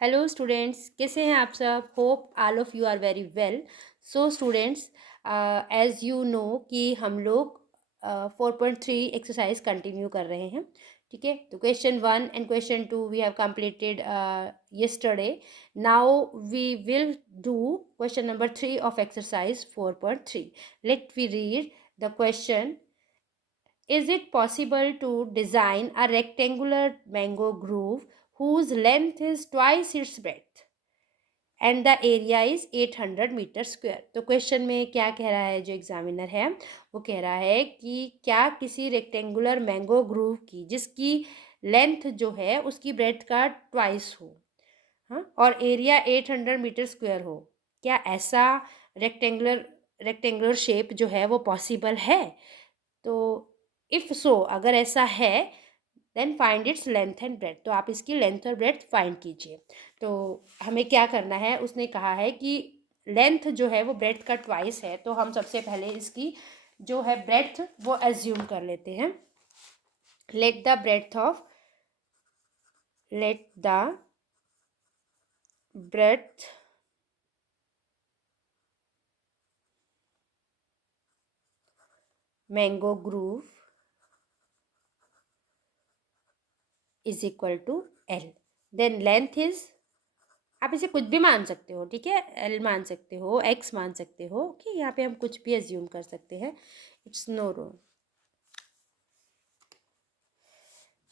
Hello students, कैसे हैं आप सब? Hope all of you are very well. So students, as you know कि हम लोग 4.3 एक्सरसाइज कंटिन्यू कर रहे हैं. ठीक है, तो question 1 and question 2 we have completed yesterday. Now we will do question number 3 of exercise 4.3. Let we read the question. Is it possible to design a rectangular mango groove whose length is twice its breadth and the area is 800 metre square? तो question में क्या कह रहा है जो examiner है, वो कह रहा है कि क्या किसी रेक्टेंगुलर मैंगो ग्रूव की जिसकी लेंथ जो है उसकी ब्रेथ का ट्वाइस हो, हाँ, और एरिया 800 मीटर स्क्वायर हो, क्या ऐसा रेक्टेंगुलर शेप जो है वो पॉसिबल है? तो इफ़ सो, अगर ऐसा है, then find its length and breadth. तो आप इसकी लेंथ और ब्रेथ फाइंड कीजिए. तो हमें क्या करना है, उसने कहा है कि लेंथ जो है वो ब्रेथ का ट्वाइस है, तो हम सबसे पहले इसकी जो है ब्रेथ वो एज्यूम कर लेते हैं. Let the breadth mango grove is equal to L. Then length is, आप इसे कुछ भी मान सकते हो, ठीक है, एल मान सकते हो, एक्स मान सकते हो, ओके, यहाँ पे हम कुछ भी एज्यूम कर सकते हैं, इट्स नो रोंग.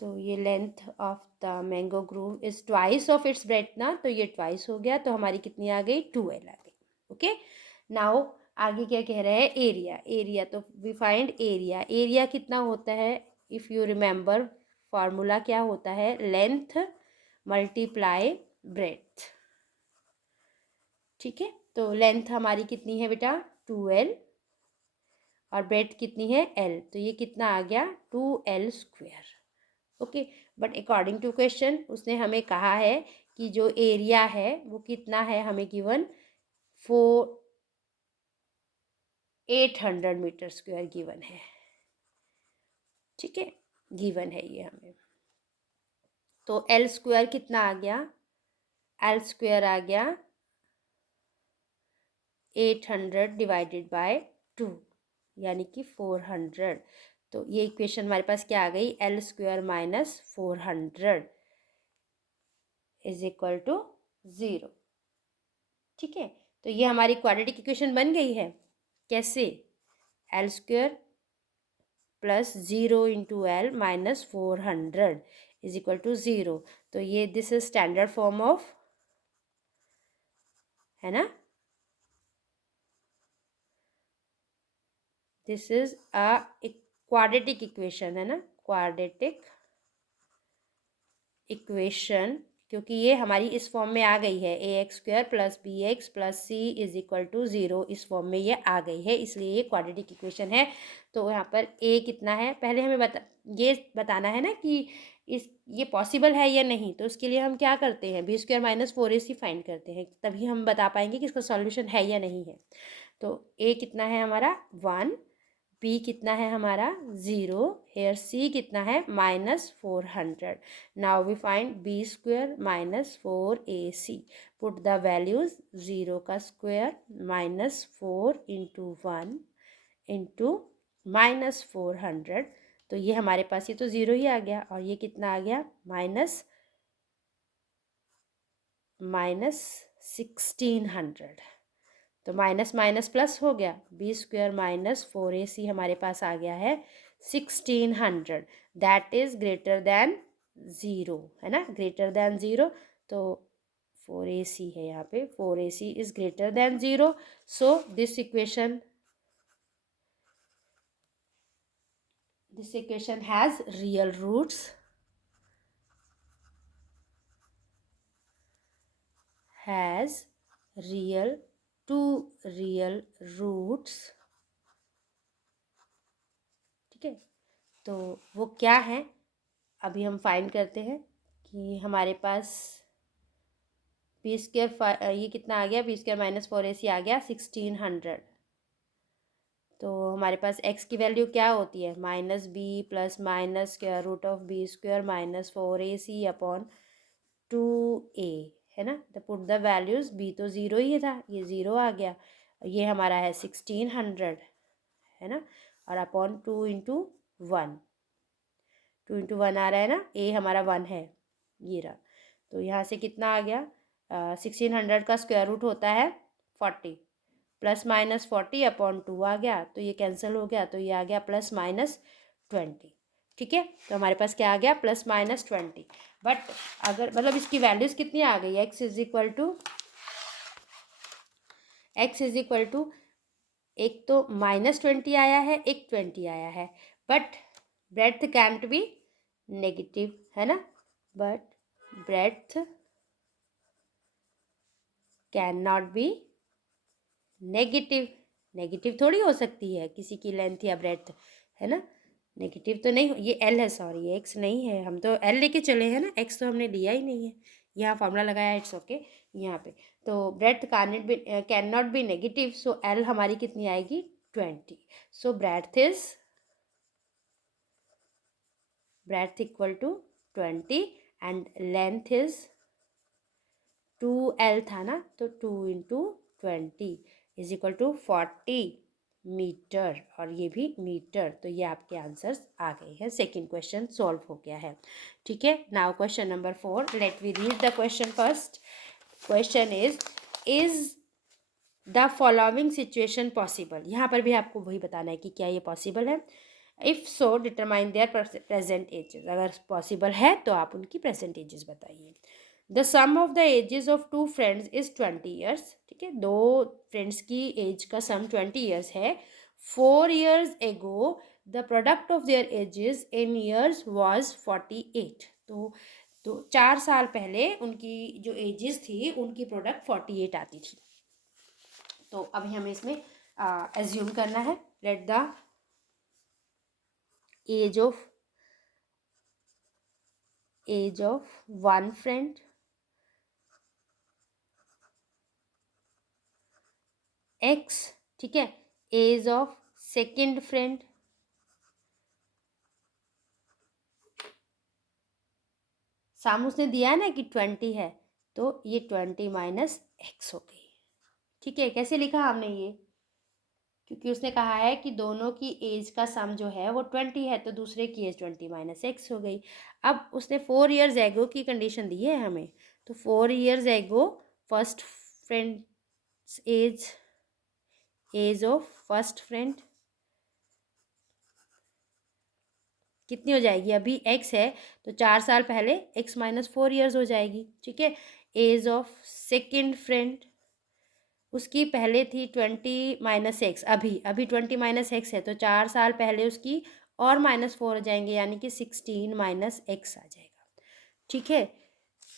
तो ये length of the mango grove is twice of its breath ना, तो ये ट्वाइस हो गया, तो हमारी कितनी आ गई? 2L आ गई. ओके, नाउ आगे क्या कह रहे हैं? एरिया तो वी फाइंड एरिया कितना होता है? इफ़ यू रिमेंबर, फार्मूला क्या होता है? Length multiply breath. ठीक है, तो लेंथ हमारी कितनी है बेटा? 2L, और ब्रेथ कितनी है? L. तो ये कितना आ गया? 2L square. Okay, but according to question उसने हमें कहा है कि जो एरिया है वो कितना है, हमें गिवन 800 मीटर स्क्वायर गिवन है. ठीक है, गिवन है ये हमें. तो एल स्क्वायर कितना आ गया? एल स्क्वायर आ गया 800 डिवाइडेड बाय 2, यानी कि 400. तो ये इक्वेशन हमारे पास क्या आ गई? L square minus 400 is equal to 0. ठीक है, तो ये हमारी क्वाड्रेटिक इक्वेशन बन गई है. कैसे? L square plus 0 into L minus 400 is equal to 0. तो ये this is standard form of, है ना, this is a quadratic equation, है ना, क्वाड्रेटिक इक्वेशन, क्योंकि ये हमारी इस फॉर्म में आ गई है, a x square plus b x plus c is equal to 0, इस फॉर्म में ये आ गई है, इसलिए ये क्वाड्रेटिक इक्वेशन है. तो यहाँ पर ए कितना है, पहले हमें ये बताना है ना कि ये पॉसिबल है या नहीं. तो उसके लिए हम क्या करते हैं? B square minus 4AC find करते हैं, तभी हम बता पाएंगे कि इसका सॉल्यूशन है या नहीं है. तो ए कितना है हमारा? 1. बी कितना है हमारा? 0. हेयर सी कितना है? Minus 400. Now we find B square minus 4AC. Put the values, 0 का square minus 4 into 1 into minus 400. तो ये हमारे पास, ये तो 0 ही आ गया, और ये कितना आ गया? माइनस 1600. तो माइनस माइनस प्लस हो गया, बी स्क्वायर माइनस 4AC हमारे पास आ गया है 1600. दैट इज ग्रेटर देन 0, है ना, ग्रेटर देन 0. तो 4AC है यहाँ पे, 4AC is greater than 0. So this equation has real roots, has two real roots. ठीक है, तो वो क्या है अभी हम फाइंड करते हैं. कि हमारे पास बी स्क्वायर, ये कितना आ गया? बी स्क्वायर माइनस 4AC आ गया 1600. तो हमारे पास x की वैल्यू क्या होती है? Minus B plus minus square root of B square minus 4AC upon 2A, है ना। तो पुट द वैल्यूज़, बी तो ज़ीरो ही था, ये ज़ीरो आ गया, ये हमारा है 1600, है ना, और अपॉन 2 × 1, 2 × 1 आ रहा है ना, ए हमारा 1 है, ये रहा। तो यहाँ से कितना आ गया, 1600 का स्क्वायर रूट होता है 40, +- 40 अपॉन 2 आ गया, तो ये कैंसिल हो गया, तो ये आ गया +-20। ठीक है, तो हमारे पास क्या आ गया, +-20। बट अगर मतलब इसकी वैल्यूज़ कितनी आ गई, x इज इक्वल टू एक तो -20 आया है, एक 20 आया है, but breadth cantt B negative, है ना, but breadth can not be negative, negative थोड़ी हो सकती है किसी की लेंथ या ब्रेड्थ, है ना, नेगेटिव तो नहीं, ये एल है, सॉरी ये एक्स नहीं है, हम तो एल लेके चले हैं ना, एक्स तो हमने लिया ही नहीं है, यहाँ फॉर्मूला लगाया, इट्स ओके यहाँ पे। तो breadth can not be negative, so L हमारी कितनी आएगी, 20। So breadth equal to 20 and length is 2L था ना, तो 2 × 20 इज इक्वल टू 40 मीटर, और ये भी मीटर। तो ये आपके आंसर्स आ गए हैं, सेकेंड क्वेश्चन सॉल्व हो गया है। ठीक है, now question number 4, let we read the question first. Question is the following situation possible. यहाँ पर भी आपको वही बताना है कि क्या ये पॉसिबल है। If so determine their present ages, अगर पॉसिबल है तो आप उनकी प्रेजेंट एजेस बताइए। The sum of the ages of 2 friends is 20 years. ठीक है, 2 फ्रेंड्स की एज का सम 20 ईयर्स है। 4 ईयर्स एगो the product of their edges in years was 48। तो 4 साल पहले उनकी जो एजेस थी उनकी प्रोडक्ट 48 आती थी। तो अभी हमें इसमें एज्यूम करना है, let the age of one friend x, ठीक है, एज ऑफ सेकेंड फ्रेंड सामू उसने दिया है ना कि 20 है, तो ये 20 - x हो गई। ठीक है, कैसे लिखा हमने ये, क्योंकि उसने कहा है कि दोनों की एज का सम जो है वो 20 है, तो दूसरे की एज 20 - x हो गई। अब उसने 4 ईयर्स एगो की कंडीशन दी है हमें, तो 4 years ago first friend age of first friend कितनी हो जाएगी, अभी x है तो 4 साल पहले x - 4 ईयर्स हो जाएगी। ठीक है, एज ऑफ सेकेंड फ्रेंड उसकी पहले थी 20 - x, अभी 20 - x है, तो 4 साल पहले उसकी और -4 हो जाएंगे, यानी कि 16 - x आ जाएगा। ठीक है,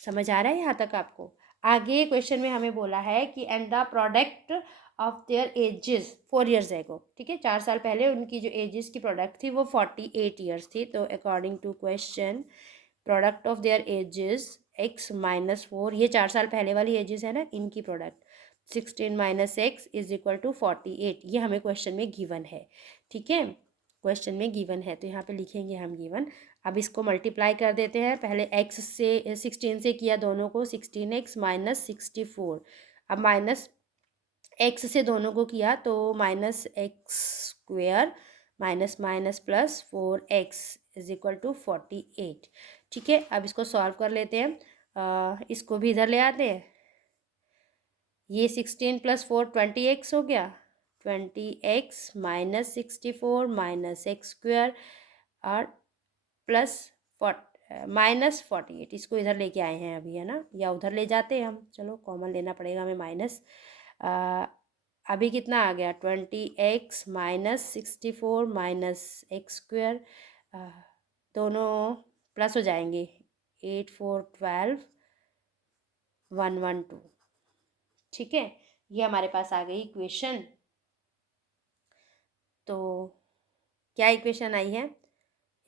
समझ आ रहा है यहाँ तक आपको। आगे क्वेश्चन में हमें बोला है कि and the product of their edges 4 years एगो। ठीक है, 4 साल पहले उनकी जो एजेस की प्रोडक्ट थी वो 48 ईयर्स थी। तो according to question product of their ages x - 4, ये 4 साल पहले वाली एजेस है ना, इनकी product 16 - x is equal to 48, ये हमें क्वेश्चन में गिवन है। ठीक है, क्वेश्चन में गिवन है, तो यहाँ पे लिखेंगे हम गिवन। अब इसको मल्टीप्लाई कर देते हैं, पहले x से 16 से किया दोनों को, 16x - 64, अब -x से दोनों को किया तो -x² +4x is equal to 48। ठीक है, अब इसको सॉल्व कर लेते हैं, इसको भी इधर ले आते हैं, ये 16 + 4 20x हो गया, 20x - 64 - x² और -48, इसको इधर लेके आए हैं अभी, है ना, या उधर ले जाते हैं हम, चलो कॉमन लेना पड़ेगा हमें माइनस। अभी कितना आ गया, 20x - 64 - x², दोनों प्लस हो जाएंगे, 8 4 12 112। ठीक है, ये हमारे पास आ गई इक्वेशन। तो क्या इक्वेशन आई है,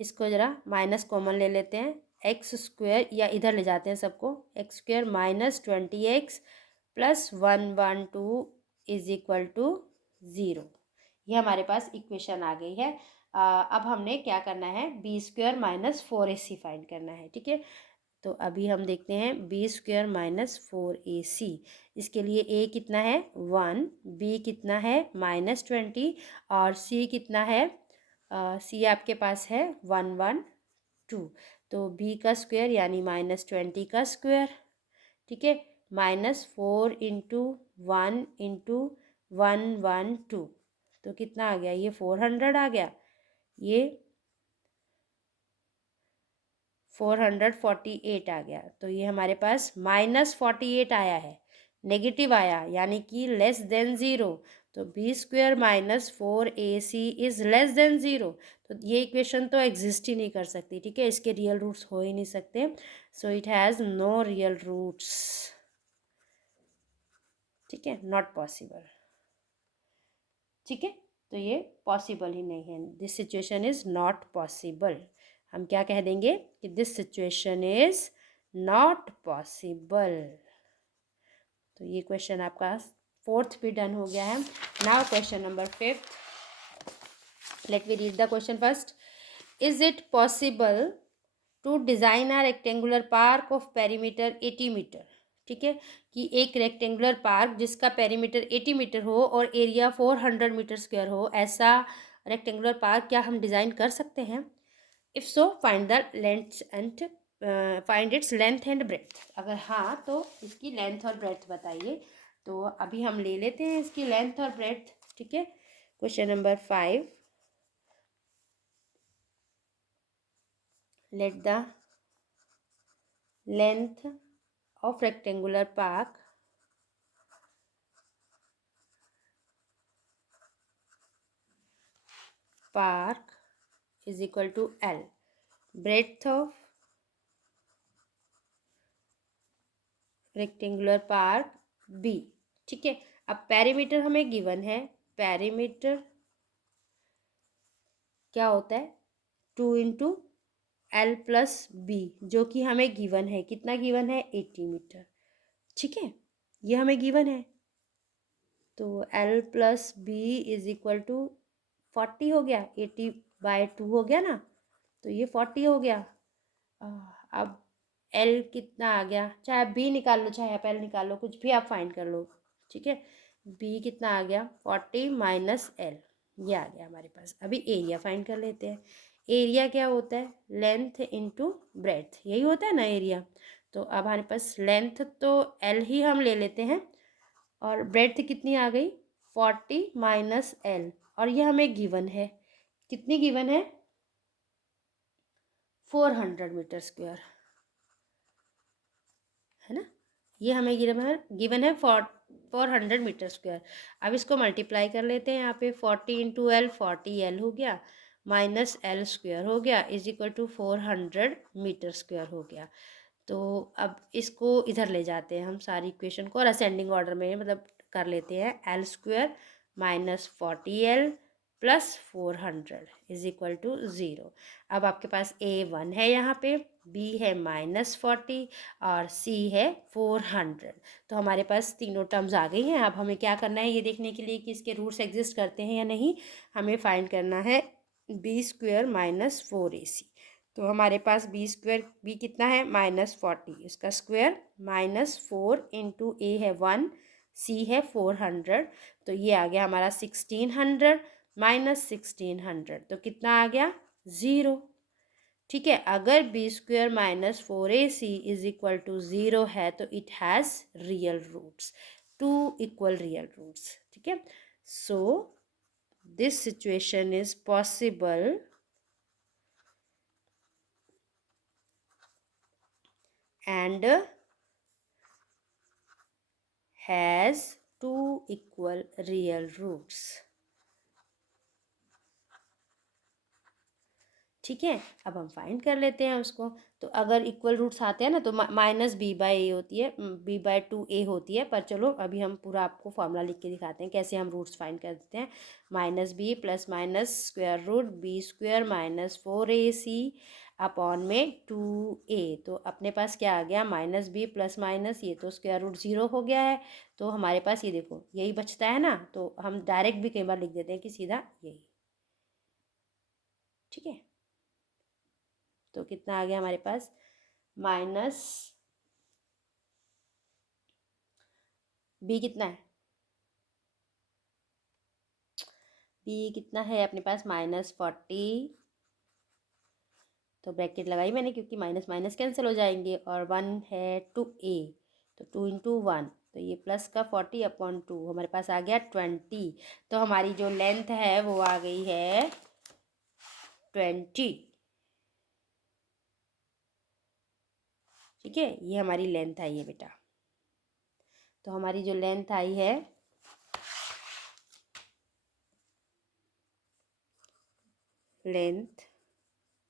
इसको ज़रा माइनस कॉमन ले लेते हैं, x², या इधर ले जाते हैं सबको, x² - 20x + 112 is equal to 0। ये हमारे पास इक्वेशन आ गई है। अब हमने क्या करना है, b² - 4ac फाइंड करना है। ठीक है, तो अभी हम देखते हैं बी स्क्वायर माइनस 4ac। इसके लिए a कितना है 1, b कितना है -20 और c कितना है c आपके पास है 112। तो b का स्क्वायर यानी -20 का स्क्वायर, ठीक है, -4 इंटू 1 इंटू 112, तो कितना आ गया, ये 400 आ गया, ये 448 आ गया। तो ये हमारे पास -48 आया है, नेगेटिव आया, यानी कि लेस देन ज़ीरो। तो B square minus 4ac is less than zero. तो ये इक्वेशन तो एग्जिस्ट ही नहीं कर सकती, ठीक है, इसके रियल रूट्स हो ही नहीं सकते। So it has no real roots, ठीक है, नॉट पॉसिबल, ठीक है। तो ये पॉसिबल ही नहीं है, this situation is not possible. हम क्या कह देंगे कि this situation is not possible. तो ये क्वेश्चन आपका फोर्थ भी डन हो गया है। Now question number 5th, let me read the question first. Is it possible to design a rectangular park of perimeter 80 metre, ठीक है, कि एक रेक्टेंगुलर पार्क जिसका पेरीमीटर 80 मीटर हो और एरिया 400 मीटर स्क्वायर हो, ऐसा रेक्टेंगुलर पार्क क्या हम डिज़ाइन कर सकते हैं? If so find the length and find its length and breadth. अगर हाँ तो इसकी लेंथ और ब्रेथ बताइए। तो अभी हम ले लेते हैं इसकी लेंथ और ब्रेथ, ठीक है। Question number 5, let the length of rectangular park is equal to L, breadth of rectangular park B, ठीक है। अब पेरीमीटर हमें गिवन है, पेरीमीटर क्या होता है 2 इंटू एल प्लस बी, जो कि हमें गिवन है, कितना गिवन है 80 मीटर, ठीक है, ये हमें गिवन है। तो L plus B is equal to 40 हो गया, 80/2 हो गया ना, तो ये 40 हो गया। अब एल कितना आ गया, चाहे आप बी निकाल लो चाहे आप एल निकाल लो, कुछ भी आप फाइंड कर लो, ठीक है। बी कितना आ गया 40 माइनस एल, ये आ गया हमारे पास। अभी एरिया फाइंड कर लेते हैं। एरिया क्या होता है, लेंथ इंटू ब्रेथ, यही होता है ना एरिया। तो अब हमारे पास लेंथ तो एल ही हम ले लेते हैं, और ब्रेथ कितनी आ गई 40 माइनस एल, और ये हमें गिवन है, कितनी गिवन है 400 मीटर स्क्वायर, है ना, ये हमें गिवन है 400 मीटर स्क्वायर। अब इसको मल्टीप्लाई कर लेते हैं, यहाँ पे 40 इंटू एल 40 एल हो गया, माइनस एल स्क्वायर हो गया, is equal to 400 metre square हो गया। तो अब इसको इधर ले जाते हैं हम सारी इक्वेशन को, और असेंडिंग ऑर्डर में मतलब कर लेते हैं। L square minus 40 L plus 400 is equal to 0। अब आपके पास A1 है, यहाँ पे B है -40 और C है 400। तो हमारे पास तीनों टर्म्स आ गई हैं। अब हमें क्या करना है ये देखने के लिए कि इसके रूट्स एग्जिस्ट करते हैं या नहीं, हमें फाइंड करना है बी स्क्वायर माइनस 4ac। तो हमारे पास बी स्क्वायर, बी कितना है -40, इसका स्क्वायर -4 इंटू ए है 1, सी है 400, तो ये आ गया हमारा 1600 माइनस 1600, तो कितना आ गया 0, ठीक है। अगर B square minus 4ac is equal to 0 है तो it has real roots, 2 equal real roots, ठीक है। So this situation is possible and has 2 equal real roots, ठीक है। अब हम फाइंड कर लेते हैं उसको। तो अगर इक्वल रूट्स आते हैं ना तो -b/a होती है, b/2a होती है, पर चलो अभी हम पूरा आपको फॉर्मूला लिख के दिखाते हैं कैसे हम रूट्स फाइंड कर देते हैं। -b plus minus square root B square minus 4ac upon में 2a। तो अपने पास क्या आ गया -b प्लस माइनस, ये तो स्क्वायर रूट 0 हो गया है, तो हमारे पास ये देखो यही बचता है ना, तो हम डायरेक्ट भी कई बार लिख देते हैं कि सीधा यही, ठीक है। तो कितना आ गया हमारे पास माइनस बी कितना है, बी कितना है अपने पास -40, तो ब्रैकेट लगाई मैंने क्योंकि माइनस माइनस कैंसिल हो जाएंगे, और 1 है टू ए, तो 2 × 1, तो ये प्लस का 40/2 हमारे पास आ गया 20। तो हमारी जो लेंथ है वो आ गई है 20। ठीक है, ये हमारी लेंथ आई है बेटा। तो हमारी जो लेंथ आई है length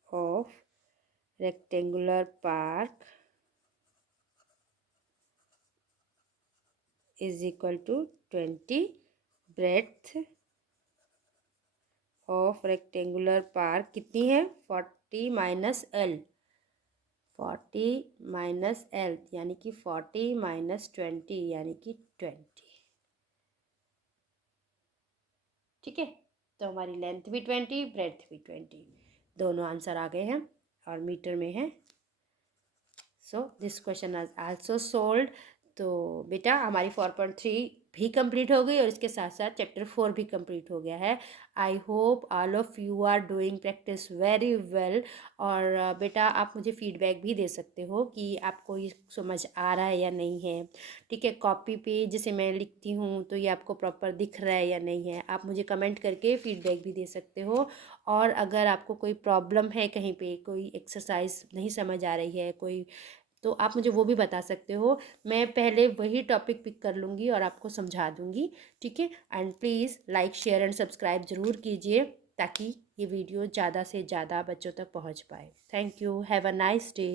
of rectangular park is equal to 20, breadth of rectangular park कितनी है 40 माइनस एल, 40 माइनस एल यानी कि 40 माइनस 20 यानी कि 20। ठीक है, तो हमारी लेंथ भी 20, ब्रेड्थ भी 20, दोनों आंसर आ गए हैं और मीटर में है। So this question is also solved. तो बेटा हमारी 4.3 भी कंप्लीट हो गई और इसके साथ साथ चैप्टर 4 भी कंप्लीट हो गया है। I hope all of you are doing practice very well. और बेटा आप मुझे फीडबैक भी दे सकते हो कि आपको ये समझ आ रहा है या नहीं है। ठीक है, कॉपी पे जैसे मैं लिखती हूँ तो ये आपको प्रॉपर दिख रहा है या नहीं है, आप मुझे कमेंट करके फीडबैक भी दे सकते हो। और अगर आपको कोई प्रॉब्लम है, कहीं पे कोई एक्सरसाइज नहीं समझ आ रही है कोई, तो आप मुझे वो भी बता सकते हो। मैं पहले वही टॉपिक पिक कर लूँगी और आपको समझा दूँगी। ठीक है, and please like share and subscribe ज़रूर कीजिए ताकि ये वीडियो ज़्यादा से ज़्यादा बच्चों तक पहुँच पाए। Thank you, have a nice day.